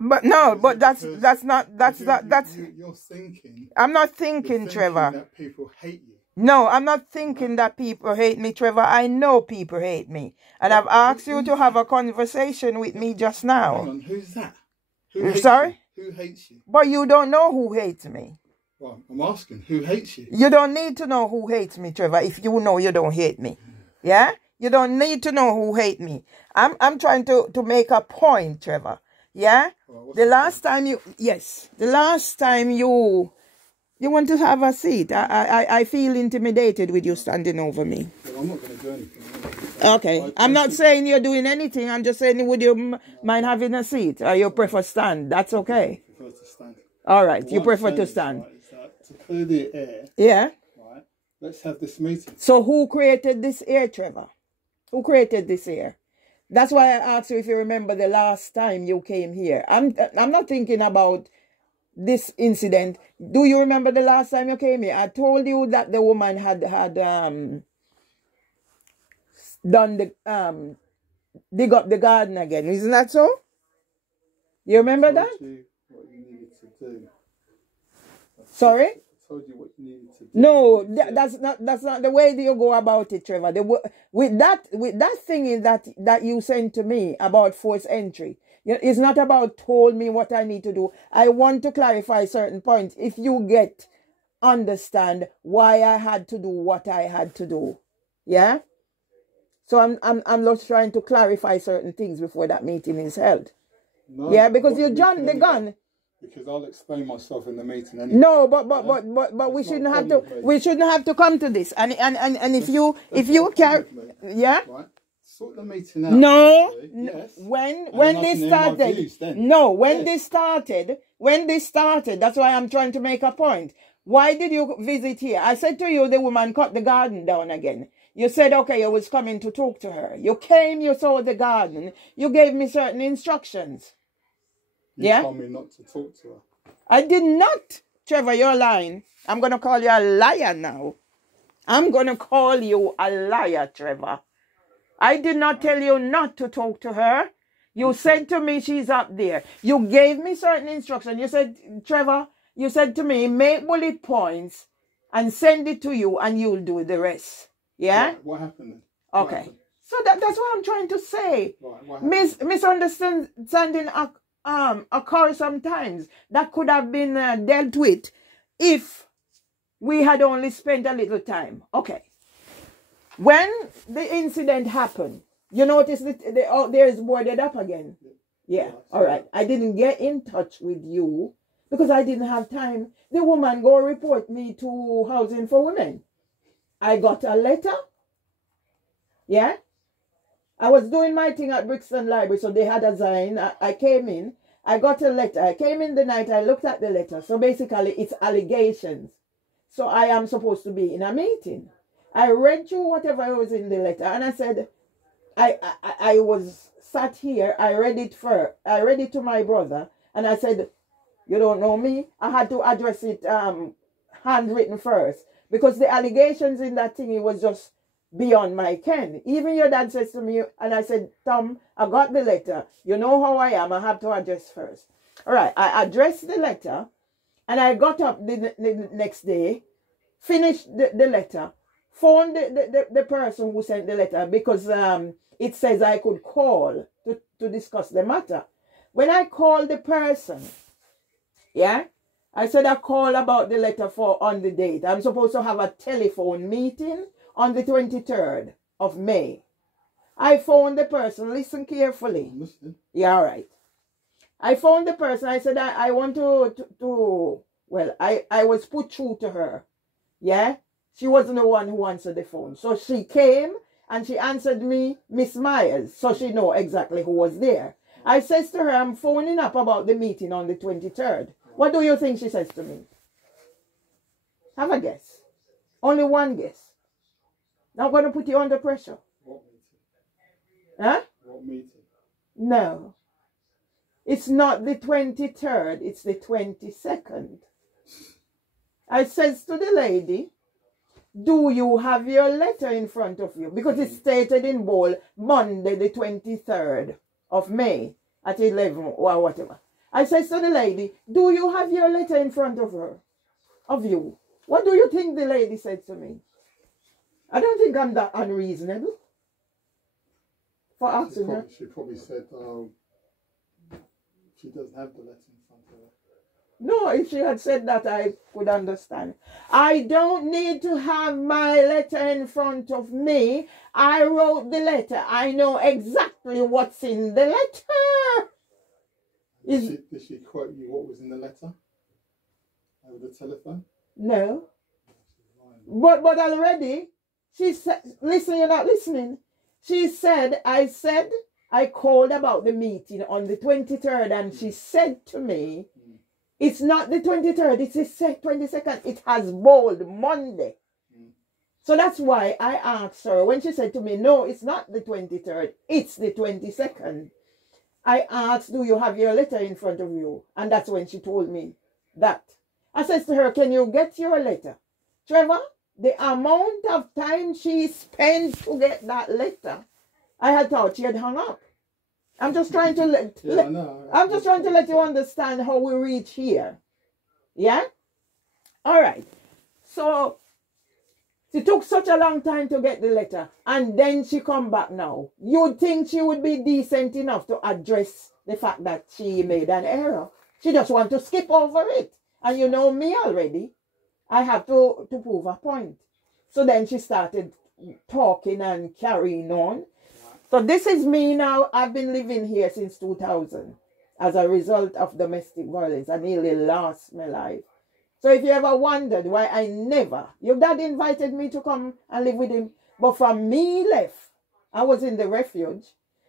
But no, but that's not you're thinking. I'm not thinking, Trevor. That people hate you. No, I'm not thinking that people hate me, Trevor. I know people hate me, and I've asked you to have a conversation with me just now. Hang on, who's that? Who hates Sorry? you? Who hates you? But you don't know who hates me. Well, I'm asking, who hates you? You don't need to know who hates me, Trevor, if you know you don't hate me. Yeah? You don't need to know who hates me. I'm trying to make a point, Trevor. Yeah? Well, the last time you want to have a seat. I feel intimidated with you standing over me. Well, I'm not going to do anything. Okay. I'm not saying you're doing anything. I'm just saying, would you mind having a seat? Or you prefer stand? That's okay. I prefer to stand. All right. You prefer to stand. Right, is that to clear the air. Yeah. Right. Let's have this meeting. So who created this air, Trevor? Who created this air? That's why I asked you if you remember the last time you came here. I'm not thinking about this incident. Do you remember the last time you came here? I told you that the woman had done the dig up the garden again. Isn't that so? You remember that? I told you what you needed to do. Sorry? I told you what you needed to do. No, that's not the way that you go about it, Trevor. With that thing that you sent to me about forced entry. It's not about told me what I need to do. I want to clarify certain points. If you understand why I had to do what I had to do. Yeah? So I'm just trying to clarify certain things before that meeting is held. No, yeah, because you jumped the gun. Because I'll explain myself in the meeting anyway. No, but we shouldn't have to. We shouldn't have to come to this. And if you carry, yeah. Right. Sort the meeting out. No. Yes. When this started. No. When this started. That's why I'm trying to make a point. Why did you visit here? I said to you, the woman cut the garden down again. You said, okay, you was coming to talk to her. You came, you saw the garden. You gave me certain instructions. You told me not to talk to her. I did not. Trevor, you're lying. I'm going to call you a liar now. I'm going to call you a liar, Trevor. I did not tell you not to talk to her. You said to me she's up there. You gave me certain instructions. You said, Trevor, you said to me, make bullet points and send it to you and you'll do the rest. Yeah? What happened then? Okay. Happened? So that's what I'm trying to say. Right, misunderstanding occur sometimes. That could have been dealt with if we had only spent a little time. Okay. When the incident happened, you notice that there is boarded up again. Yeah. All right. I didn't get in touch with you because I didn't have time. The woman go report me to Housing for Women. I got a letter. Yeah. I was doing my thing at Brixton Library, so they had a sign. I came in. I got a letter. I came in the night. I looked at the letter. So basically, it's allegations. So I am supposed to be in a meeting. I read through whatever was in the letter, and I said, I was sat here. I read it to my brother, and I said, you don't know me. I had to address it handwritten first because the allegations in that thing, it was just beyond my ken. Even your dad says to me, and I said, Tom, I got the letter. You know how I am. I have to address first. All right. I addressed the letter, and I got up the next day, finished the letter, phoned the person who sent the letter because it says I could call to discuss the matter. When I called the person, yeah, I said I call about the letter on the date. I'm supposed to have a telephone meeting on the 23rd of May. I phoned the person. Listen carefully. Listen. Yeah, all right. I phoned the person. I said, I want to well, I was put through to her. Yeah? She wasn't the one who answered the phone. So she came and she answered me, Miss Myers. So she know exactly who was there. I says to her, I'm phoning up about the meeting on the 23rd. What do you think she says to me? Have a guess. Only one guess. Now I'm going to put you under pressure. What meeting? Huh? What meeting? No. It's not the 23rd. It's the 22nd. I says to the lady, do you have your letter in front of you? Because it's stated in bold, Monday the 23rd of May at 11 or whatever. I said to the lady, do you have your letter in front of you? What do you think the lady said to me? I don't think I'm that unreasonable for asking her. She probably said, she doesn't have the letter in front of her. No, if she had said that, I could understand. I don't need to have my letter in front of me. I wrote the letter. I know exactly what's in the letter. Did she quote you what was in the letter over the telephone? No. But already, she said, listen, you're not listening. She said, I called about the meeting on the 23rd, and she said to me, it's not the 23rd, it's the 22nd. It has bold Monday. So that's why I asked her, when she said to me, no, it's not the 23rd, it's the 22nd. I asked, do you have your letter in front of you? And that's when she told me that. I said to her, can you get your letter? Trevor, the amount of time she spent to get that letter, I had thought she had hung up. I'm just trying to let you understand how we reach here. Yeah? All right. So it took such a long time to get the letter, and then she come back now. You'd think she would be decent enough to address the fact that she made an error. She just want to skip over it. And you know me already. I have to prove a point. So then she started talking and carrying on. So this is me now. I've been living here since 2000 as a result of domestic violence. I nearly lost my life. So if you ever wondered why I never, your dad invited me to come and live with him. But from me left, I was in the refuge.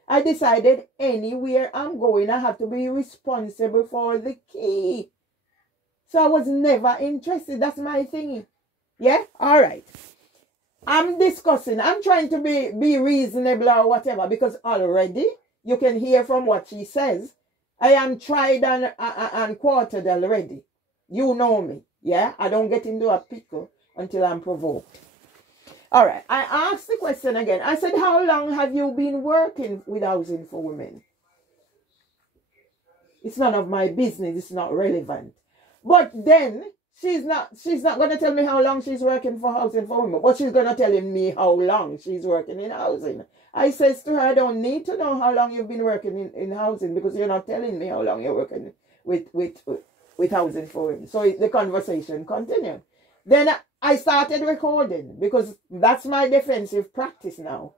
I decided anywhere I'm going, I have to be responsible for the key. So I was never interested. That's my thingy. Yeah? All right. I'm discussing. I'm trying to be reasonable or whatever, because already you can hear from what she says. I am tried and quartered already. You know me. Yeah? I don't get into a pickle until I'm provoked. All right. I asked the question again. I said, how long have you been working with Housing for Women? It's none of my business. It's not relevant. But then she's not going to tell me how long she's working for Housing for Women, but she's going to tell me how long she's working in housing. I says to her, I don't need to know how long you've been working in housing, because you're not telling me how long you're working with Housing for Women. So the conversation continued. Then I started recording, because that's my defensive practice now.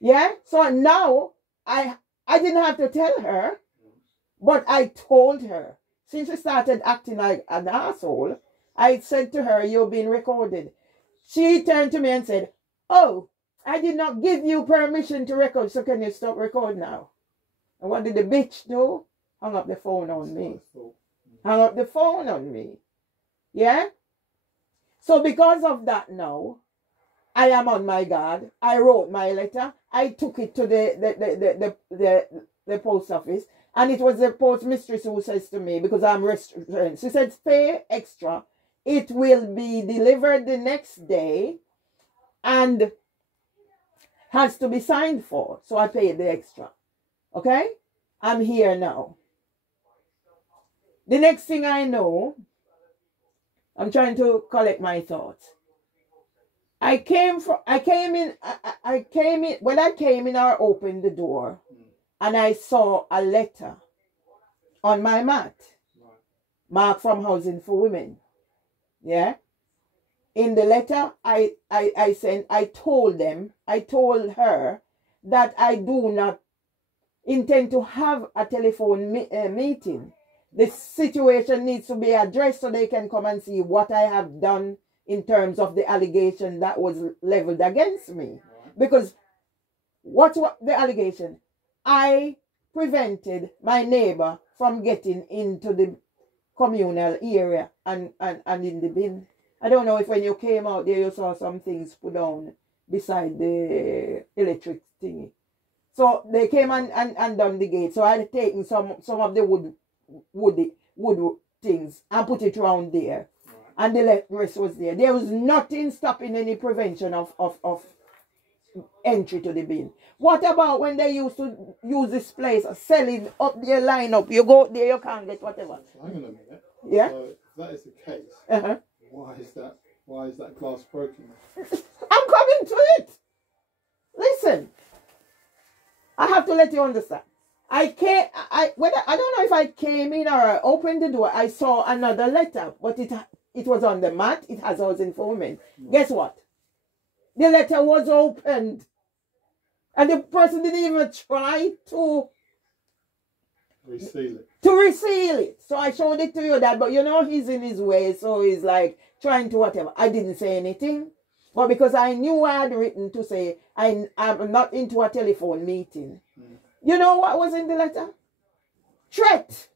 Yeah? So now I didn't have to tell her, but I told her. Since she started acting like an asshole, I said to her, you're being recorded. She turned to me and said, oh, I did not give you permission to record, so can you stop recording now? And what did the bitch do? Hung up the phone on me. Hung up the phone on me. Yeah? So because of that now, I am on my guard. I wrote my letter. I took it to the post office. And it was the postmistress who says to me, because I'm restrained, she said, pay extra. It will be delivered the next day and has to be signed for. So I paid the extra. Okay? I'm here now. The next thing I know, I'm trying to collect my thoughts. When I came in or opened the door, and I saw a letter on my mat, marked from Housing for Women. Yeah? In the letter I sent, I told her that I do not intend to have a telephone meeting. The situation needs to be addressed so they can come and see what I have done in terms of the allegation that was leveled against me. Because what's the allegation? I prevented my neighbor from getting into the communal area and in the bin. I don't know if when you came out there you saw some things put down beside the electric thingy. So they came and done the gate. So I had taken some of the wood things and put it around there. And the rest was there. There was nothing stopping any prevention of entry to the bin. What about when they used to use this place, selling up their line up? You go there, you can't get whatever. So hang on a minute. Yeah. So if that is the case, why is that glass broken? I'm coming to it. Listen, I have to let you understand. I don't know if I came in or I opened the door. I saw another letter, but it was on the mat. It has housing foreman. Guess what? The letter was opened, and the person didn't even try to reseal it. So I showed it to you, Dad, but you know he's in his way, so he's like trying to whatever. I didn't say anything, but because I knew I had written to say I'm not into a telephone meeting. You know what was in the letter? Threat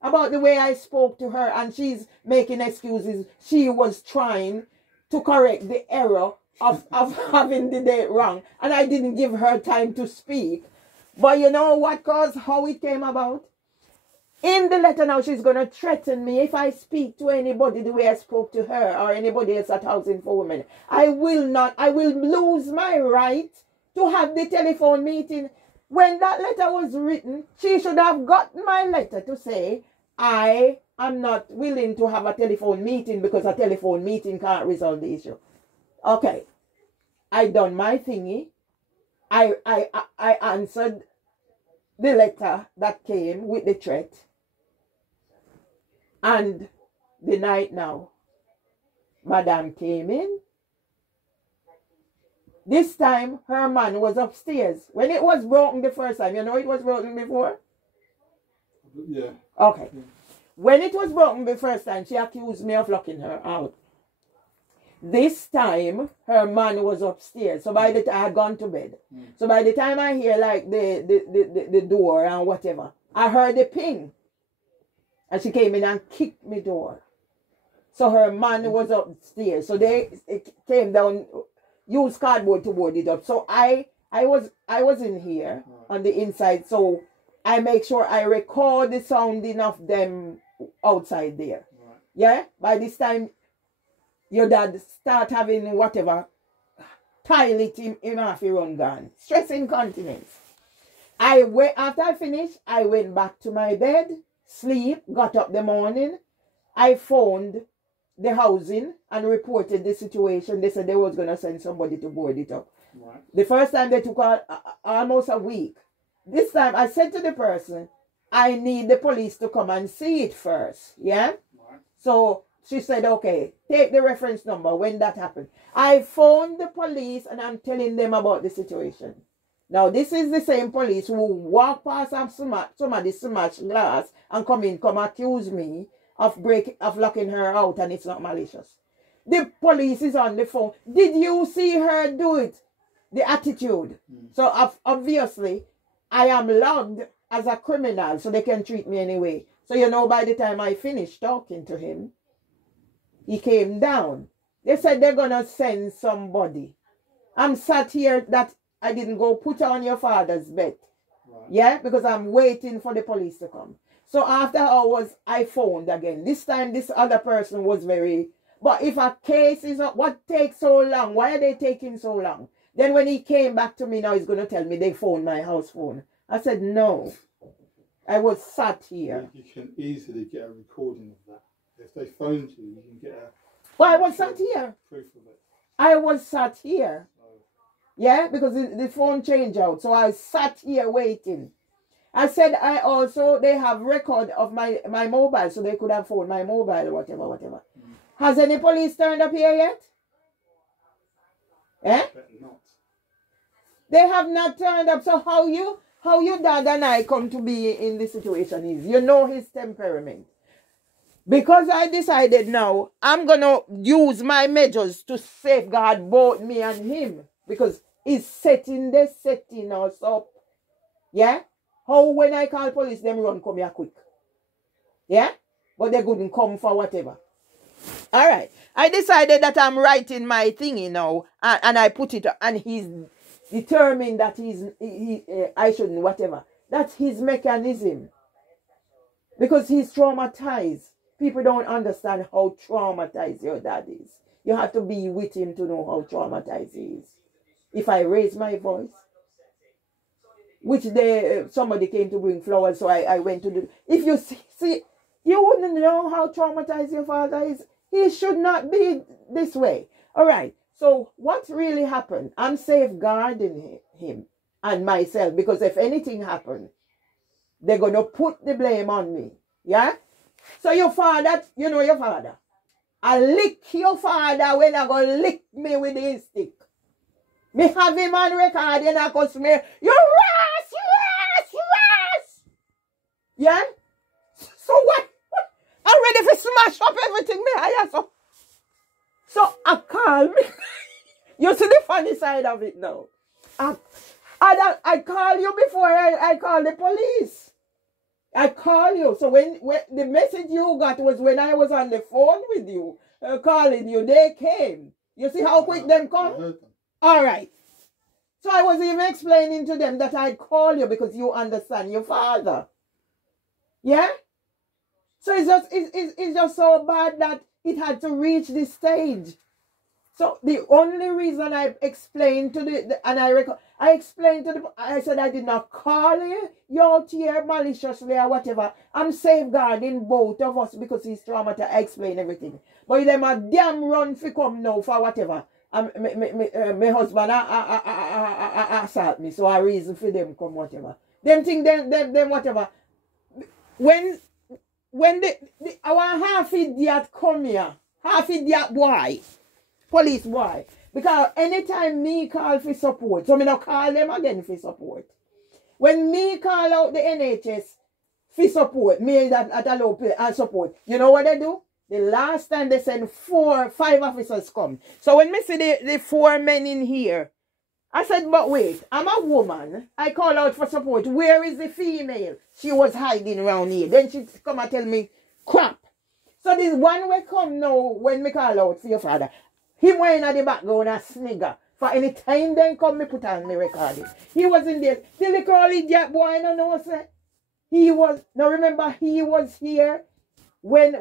about the way I spoke to her, and she's making excuses. She was trying to correct the error of having the date wrong, and I didn't give her time to speak. But you know what caused how it came about? In the letter now, she's going to threaten me if I speak to anybody the way I spoke to her or anybody else at housing foreman. I will lose my right to have the telephone meeting. When that letter was written, she should have gotten my letter to say, I am not willing to have a telephone meeting because a telephone meeting can't resolve the issue. Okay. I done my thingy. I answered the letter that came with the threat. And the night now, Madame came in. This time, her man was upstairs. When it was broken the first time, you know it was broken before? Yeah. Okay. Yeah. When it was broken the first time, she accused me of locking her out. This time, her man was upstairs. So by the time I had gone to bed. So by the time I hear like the door and whatever, I heard the ping. And she came in and kicked me door. So her man was upstairs. So they came down, used cardboard to board it up. So I was in here on the inside. So I make sure I record the sounding of them outside there. Right. Yeah? By this time, your dad start having whatever toilet him off he run gone. Stress incontinence. After I finished, I went back to my bed, sleep, got up the morning. I phoned the housing and reported the situation. They said they was going to send somebody to board it up. Right. The first time they took almost a week. This time I said to the person, I need the police to come and see it first. Yeah? Right. So she said, okay, take the reference number when that happened. I phoned the police and I'm telling them about the situation. Now, this is the same police who walk past somebody smash glass and come accuse me of locking her out, and it's not malicious. The police is on the phone. Did you see her do it? The attitude. So obviously, I am logged as a criminal, so they can treat me anyway. So you know, by the time I finished talking to him, he came down. They said they're gonna send somebody. I'm sat here that I didn't go put on your father's bed. Right. Yeah, because I'm waiting for the police to come. So after hours, I phoned again. This time, this other person was very... But if a case is not... What takes so long? Why are they taking so long? Then when he came back to me, now he's going to tell me they phoned my house phone. I said, no. I was sat here. You can easily get a recording of that. If they phoned you, you can get a... Well, I was sat here. Proof of it. I was sat here. Yeah, because the phone changed out. So I sat here waiting. I said they have record of my mobile, so they could have phoned my mobile or whatever. Has any police turned up here yet? Eh? Not. They have not turned up. So how your dad and I come to be in this situation is, you know his temperament. Because I decided now, I'm going to use my measures to safeguard both me and him. Because he's setting us up. Yeah? How when I call police, them run come here quick. Yeah? But they couldn't come for whatever. All right. I decided that I'm writing my thingy now. And I put it, and he's determined that I shouldn't, whatever. That's his mechanism. Because he's traumatized. People don't understand how traumatized your dad is. You have to be with him to know how traumatized he is. if I raise my voice. Which somebody came to bring flowers, so I went to the... If you see, you wouldn't know how traumatized your father is. He should not be this way. All right, so what really happened? I'm safeguarding him and myself, because if anything happened, they're going to put the blame on me. Yeah? So your father, you know your father. I lick your father when I go lick me with the stick. Me have him on record, you know, because me, you ras. Yeah? So what? I'm ready to smash up everything me hire, so I call me. You see the funny side of it now. I call you before I call the police. I call you. So when the message you got was when I was on the phone with you, calling you, they came. You see how quick them come? All right. So I was even explaining to them that I'd call you because you understand your father. Yeah? So it's just so bad that it had to reach this stage. So the only reason I explained to I said I did not call you out here maliciously or whatever. I'm safeguarding both of us because he's traumatized. I explain everything. But them a damn run for come now for whatever. My husband assault me, so I reason for them come whatever. Them think them whatever. When our half idiot come here, half idiot boy, police boy, because anytime me call for support, so me not call them again for support. When me call out the NHS for support, me that at a low pay and support, you know what they do? The last time they send 5 officers come. So when me see the 4 men in here, I said, but wait, I'm a woman. I call out for support. Where is the female? She was hiding around here. Then she come and tell me, crap. So this one will come now when me call out for your father. He went in the background and snigger. For any time then come, me put on me recording. He was in there. The little idiot boy, I don't know what say. He was, now remember, he was here when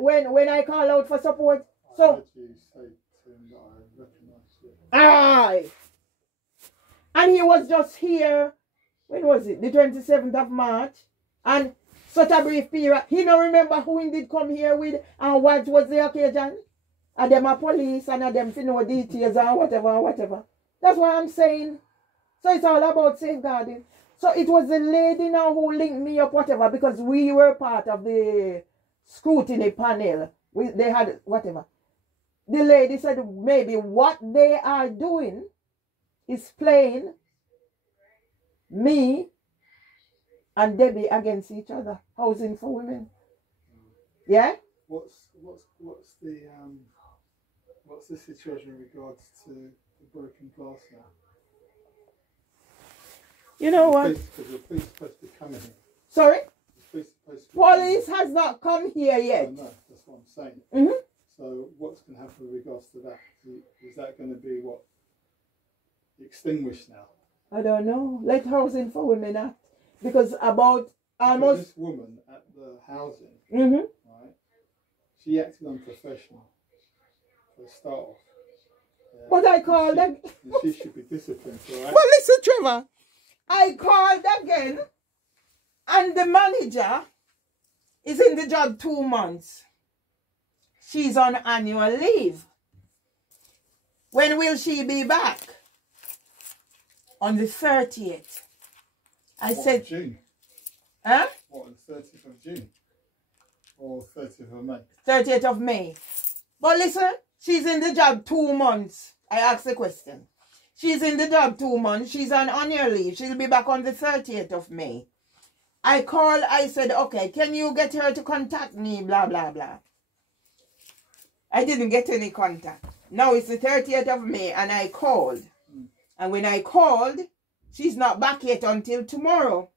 I call out for support. So, aye. And he was just here, when was it? The 27th of March. And such a brief period. He don't remember who he did come here with and what was the occasion. And them are police and them for no details or whatever. That's what I'm saying. So it's all about safeguarding. So it was the lady now who linked me up whatever because we were part of the scrutiny panel. They had whatever. The lady said maybe what they are doing is playing me and Debbie against each other. Housing for women. Yeah? What's the situation in regards to the broken glass now? You know what? Because the police supposed to be coming here. Sorry? Police coming. has not come here yet. No, that's what I'm saying. Mm-hmm. So what's going to happen with regards to that? Is that going to be what? Extinguished now? I don't know. Let housing for women act. Because about almost... This woman at the housing, mm-hmm. right, she acted unprofessional for a start off. Yeah. But I called them. She should be disciplined, right? Well, listen, Trevor. I called again and the manager is in the job 2 months. She's on annual leave. When will she be back? On the 30th. I said... June? Huh? What, on the 30th of June? Or 30th of May? 30th of May. But listen, she's in the job 2 months. I asked the question. She's in the job 2 months. She's on annual leave. She'll be back on the 30th of May. I called, I said, okay, can you get her to contact me, blah, blah, blah. I didn't get any contact. Now it's the 30th of May and I called. And when I called, she's not back yet until tomorrow.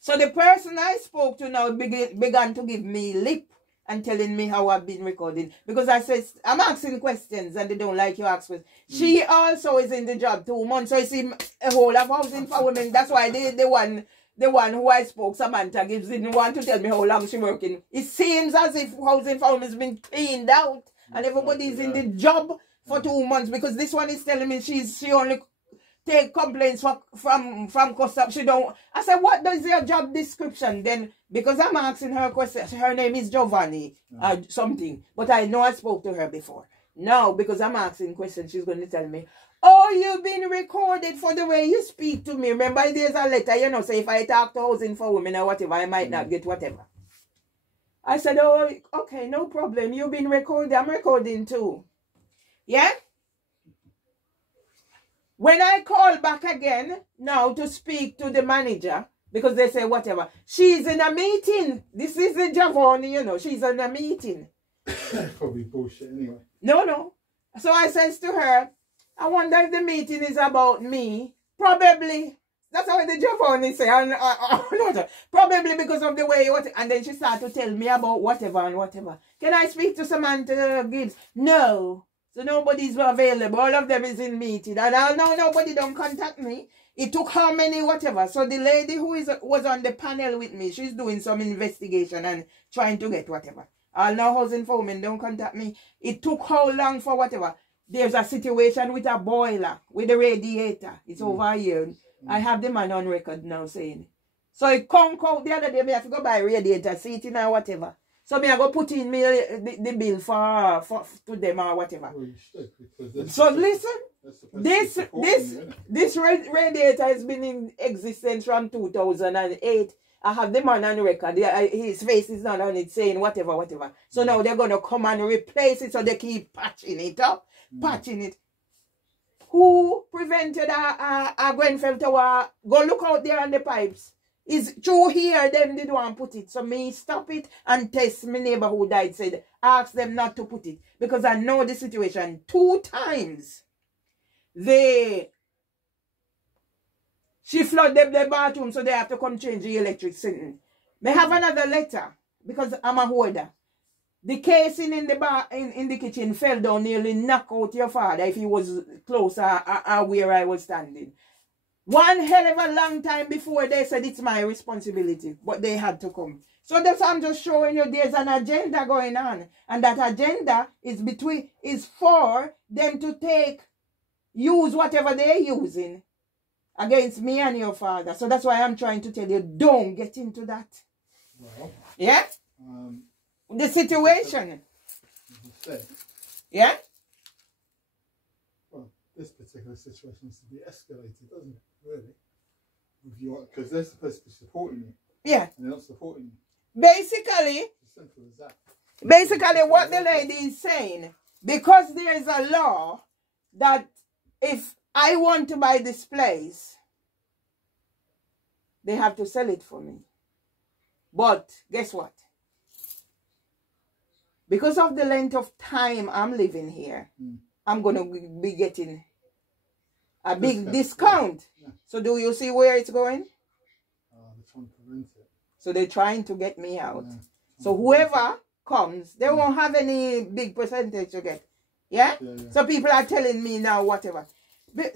So the person I spoke to now began to give me lip and telling me how I've been recording. Because I said, I'm asking questions and they don't like you ask questions. She also is in the job 2 months. So you see, a whole of housing for women. That's why the one who I spoke, Samantha, didn't want to tell me how long she's working. It seems as if housing for women has been cleaned out and everybody's in the job for 2 months. Because this one is telling me she only take complaints from customers. She don't. I said, what does your job description? Then, because I'm asking her questions, her name is Giovanni or something. But I know I spoke to her before. Now, because I'm asking questions, she's going to tell me, oh, you've been recorded for the way you speak to me. Remember, there's a letter, you know, say if I talk to housing for women or whatever, I might not get whatever. I said, oh, okay, no problem. You've been recorded. I'm recording too. Yeah? When I call back again now to speak to the manager, because they say whatever, she's in a meeting. This is the Giovanni, you know, she's in a meeting. Probably bullshit anyway. No. So I says to her, I wonder if the meeting is about me. Probably. That's how the Giovanni say. Probably because of the way you... And then she started to tell me about whatever and whatever. Can I speak to Samantha Gibbs? No. So nobody's available. All of them is in meeting. And I know nobody don't contact me. It took how many whatever. So the lady who was on the panel with me, she's doing some investigation and trying to get whatever. I know housing for women don't contact me. It took how long for whatever. There's a situation with a boiler, with the radiator. It's over here. I have the man on record now saying. So it come out the other day, me have to go buy radiator seating or whatever. So me I go put in me the bill for to them or whatever. Well, you should, because so listen, this radiator has been in existence from 2008. I have the man on record. His face is not on it saying whatever. So now they're going to come and replace it. So they keep patching it up. Patching it. Who prevented a Grenfell Tower? Go look out there on the pipes. It's through here them did want to put it. So me stop it and test my neighbor who died said ask them not to put it. Because I know the situation. 2 times she flooded the bathroom, so they have to come change the electric system. May have another letter because I'm a holder. The casing in the bar in the kitchen fell down, nearly knocked out your father if he was closer where I was standing. One hell of a long time before they said it's my responsibility, but they had to come. So that's I'm just showing you there's an agenda going on, and that agenda is for them to use whatever they're using against me and your father. So that's why I'm trying to tell you, don't get into that. Well, yeah? The situation. Yeah? Well, this particular situation needs to be escalated, doesn't it? Really? Because they're supposed to be supporting you. Yeah. And they're not supporting you. Basically, as simple as that. Basically what the lady is saying, because there is a law that if I want to buy this place, they have to sell it for me. But guess what? Because of the length of time I'm living here, I'm going to be getting a big discount. Yeah. So do you see where it's going? They're trying to rent it. So they're trying to get me out. Yeah. So whoever comes, they won't have any big percentage to get. Yeah? So people are telling me now whatever.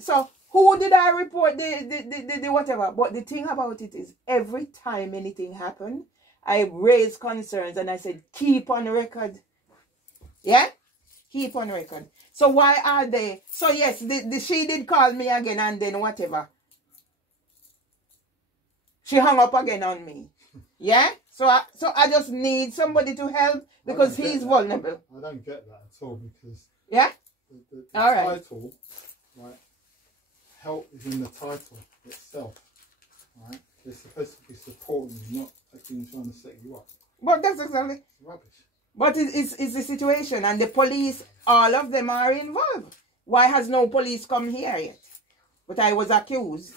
So who did I report the whatever? But the thing about it is every time anything happened, I raised concerns and I said, keep on record. Yeah? Keep on record. So why are they? So yes, she did call me again and then whatever. She hung up again on me. Yeah? So I just need somebody to help because he's vulnerable. I don't get that at all because... Yeah? The title, right? Help is in the title itself. Right? They're supposed to be supporting you, not actually trying to set you up. But that's exactly... It's rubbish. But it's the situation, and the police, all of them are involved. Why has no police come here yet? But I was accused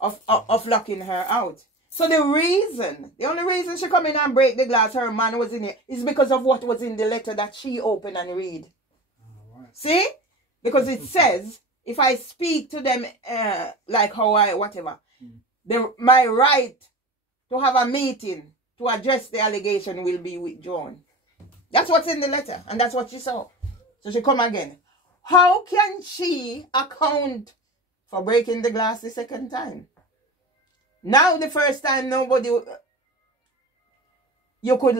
of locking her out. So the only reason she come in and break the glass, her man was in here, is because of what was in the letter that she opened and read. Right. See? Because it says, if I speak to them like how I, whatever, my right to have a meeting to address the allegation will be withdrawn. That's what's in the letter, and that's what she saw. So she come again. How can she account for breaking the glass the second time? Now the first time nobody, you could